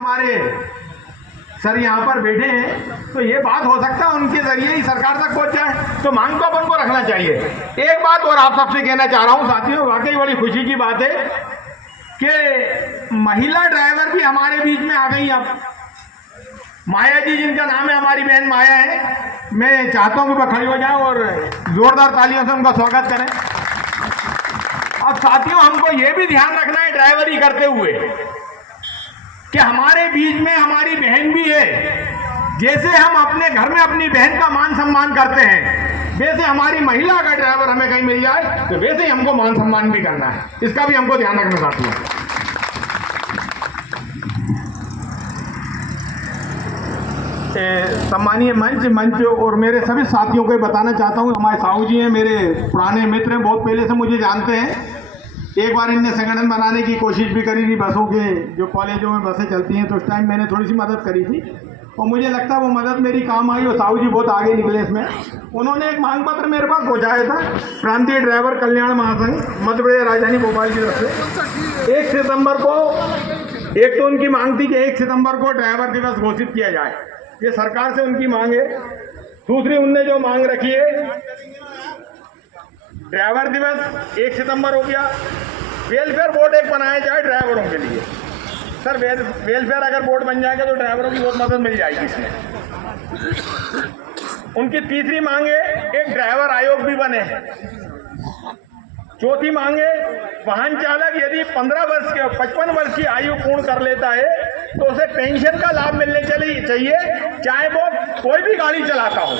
हमारे सर यहाँ पर बैठे हैं तो ये बात हो सकता है उनके जरिए ही सरकार तक पहुँच जाए, तो मांग तो अपन को रखना चाहिए। एक बात और आप सबसे कहना चाह रहा हूँ साथियों, वाकई बड़ी खुशी की बात है कि महिला ड्राइवर भी हमारे बीच में आ गई। अब माया जी, जिनका नाम है, हमारी बहन माया है, मैं चाहता हूँ कि वह खड़ी हो जाए और जोरदार तालियों से उनका स्वागत करें। अब साथियों, हमको ये भी ध्यान रखना है ड्राइवरी करते हुए कि हमारे बीच में हमारी बहन भी है। जैसे हम अपने घर में अपनी बहन का मान सम्मान करते हैं, वैसे हमारी महिला का ड्राइवर हमें कहीं मिल जाए तो वैसे ही हमको मान सम्मान भी करना है। इसका भी हमको ध्यान रखना साथियों। सम्मानीय मंच और मेरे सभी साथियों को बताना चाहता हूँ, हमारे साहू जी हैं, मेरे पुराने मित्र हैं, बहुत पहले से मुझे जानते हैं। एक बार इनने संगठन बनाने की कोशिश भी करी थी, बसों के जो कॉलेजों में बसें चलती हैं, तो उस टाइम मैंने थोड़ी सी मदद करी थी और मुझे लगता है वो मदद मेरी काम आई और साहू जी बहुत आगे निकले इसमें। उन्होंने एक मांग पत्र मेरे पास पहुँचाया था प्रांतीय ड्राइवर कल्याण महासंघ मध्य प्रदेश राजधानी भोपाल की तरफ से। 1 सितंबर को एक तो उनकी मांग थी कि 1 सितंबर को ड्राइवर दिवस घोषित किया जाए, ये सरकार से उनकी मांग है। दूसरी उनने जो मांग रखी है, ड्राइवर दिवस 1 सितंबर हो गया, वेलफेयर बोर्ड एक बनाया जाए ड्राइवरों के लिए। सर, वेलफेयर अगर बोर्ड बन जाएगा तो ड्राइवरों की बहुत मदद मिल जाएगी इसमें। उनकी तीसरी मांग है एक ड्राइवर आयोग भी बने। चौथी मांग है वाहन चालक यदि 15 वर्ष के 55 वर्ष की आयु पूर्ण कर लेता है तो उसे पेंशन का लाभ मिलने चाहिए, चाहे वो कोई भी गाड़ी चलाता हो।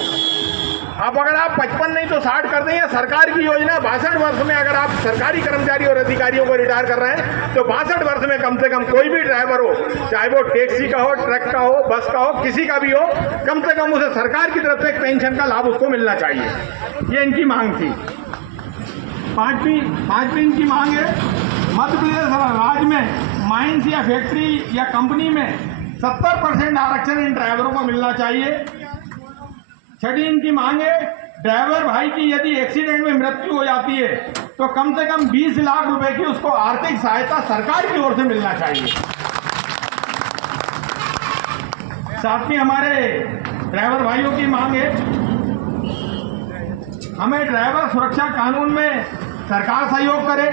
अब अगर आप 55 नहीं तो 60 कर दें, सरकार की योजना 62 वर्ष में अगर आप सरकारी कर्मचारी और अधिकारियों को रिटायर कर रहे हैं तो 62 वर्ष में कम से कम कोई भी ड्राइवर हो, चाहे वो टैक्सी का हो, ट्रक का हो, बस का हो, किसी का भी हो, कम से कम उसे सरकार की तरफ से एक पेंशन का लाभ उसको मिलना चाहिए। ये इनकी मांग थी। पांचवी इनकी मांग है मध्य प्रदेश राज्य में माइंस या फैक्ट्री या कंपनी में 70% आरक्षण इन ड्राइवरों को मिलना चाहिए। छठी इनकी मांग है ड्राइवर भाई की यदि एक्सीडेंट में मृत्यु हो जाती है तो कम से कम 20 लाख रुपए की उसको आर्थिक सहायता सरकार की ओर से मिलना चाहिए। साथ में हमारे ड्राइवर भाइयों की मांग है हमें ड्राइवर सुरक्षा कानून में सरकार सहयोग करे,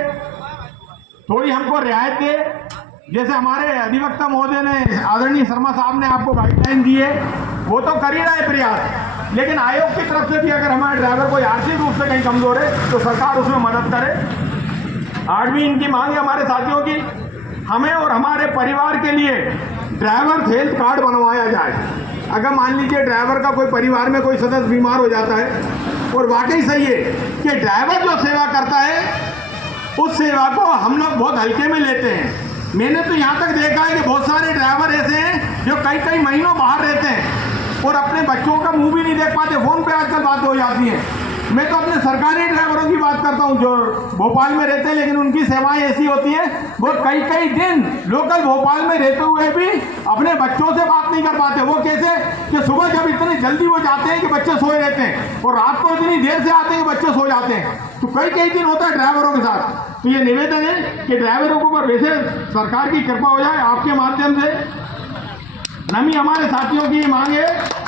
थोड़ी हमको रियायत दे। जैसे हमारे अधिवक्ता महोदय ने, आदरणीय शर्मा साहब ने आपको गाइडलाइन दी है, वो तो कर ही रहा है प्रयास, लेकिन आयोग की तरफ से भी अगर हमारे ड्राइवर को आर्थिक रूप से कहीं कमजोर है तो सरकार उसमें मदद करे। 8वीं इनकी मांग है हमारे साथियों की, हमें और हमारे परिवार के लिए ड्राइवर हेल्थ कार्ड बनवाया जाए। अगर मान लीजिए ड्राइवर का कोई परिवार में कोई सदस्य बीमार हो जाता है, और वाकई सही है कि ड्राइवर जो सेवा करता है उस सेवा को हम लोग बहुत हल्के में लेते हैं। मैंने तो यहाँ तक देखा है कि बहुत सारे ड्राइवर ऐसे हैं जो कई कई महीनों बाहर रहते हैं और अपने बच्चों का मुंह भी नहीं देख पाते, फोन पे आजकल बात हो जाती है। मैं तो अपने सरकारी ड्राइवरों की बात करता हूँ जो भोपाल में रहते हैं, लेकिन उनकी सेवाएं ऐसी होती हैं वो कई कई दिन लोकल भोपाल में रहते हुए भी अपने बच्चों से बात नहीं कर पाते। वो कैसे कि सुबह जब इतनी जल्दी वो जाते हैं कि बच्चे सोए रहते हैं और रात को इतनी देर से आते हैं कि बच्चे सो जाते हैं, तो कई कई दिन होता है ड्राइवरों के साथ। तो ये निवेदन है कि ड्राइवरों के ऊपर वैसे सरकार की कृपा हो जाए आपके माध्यम से। नमी हमारे साथियों की मांग है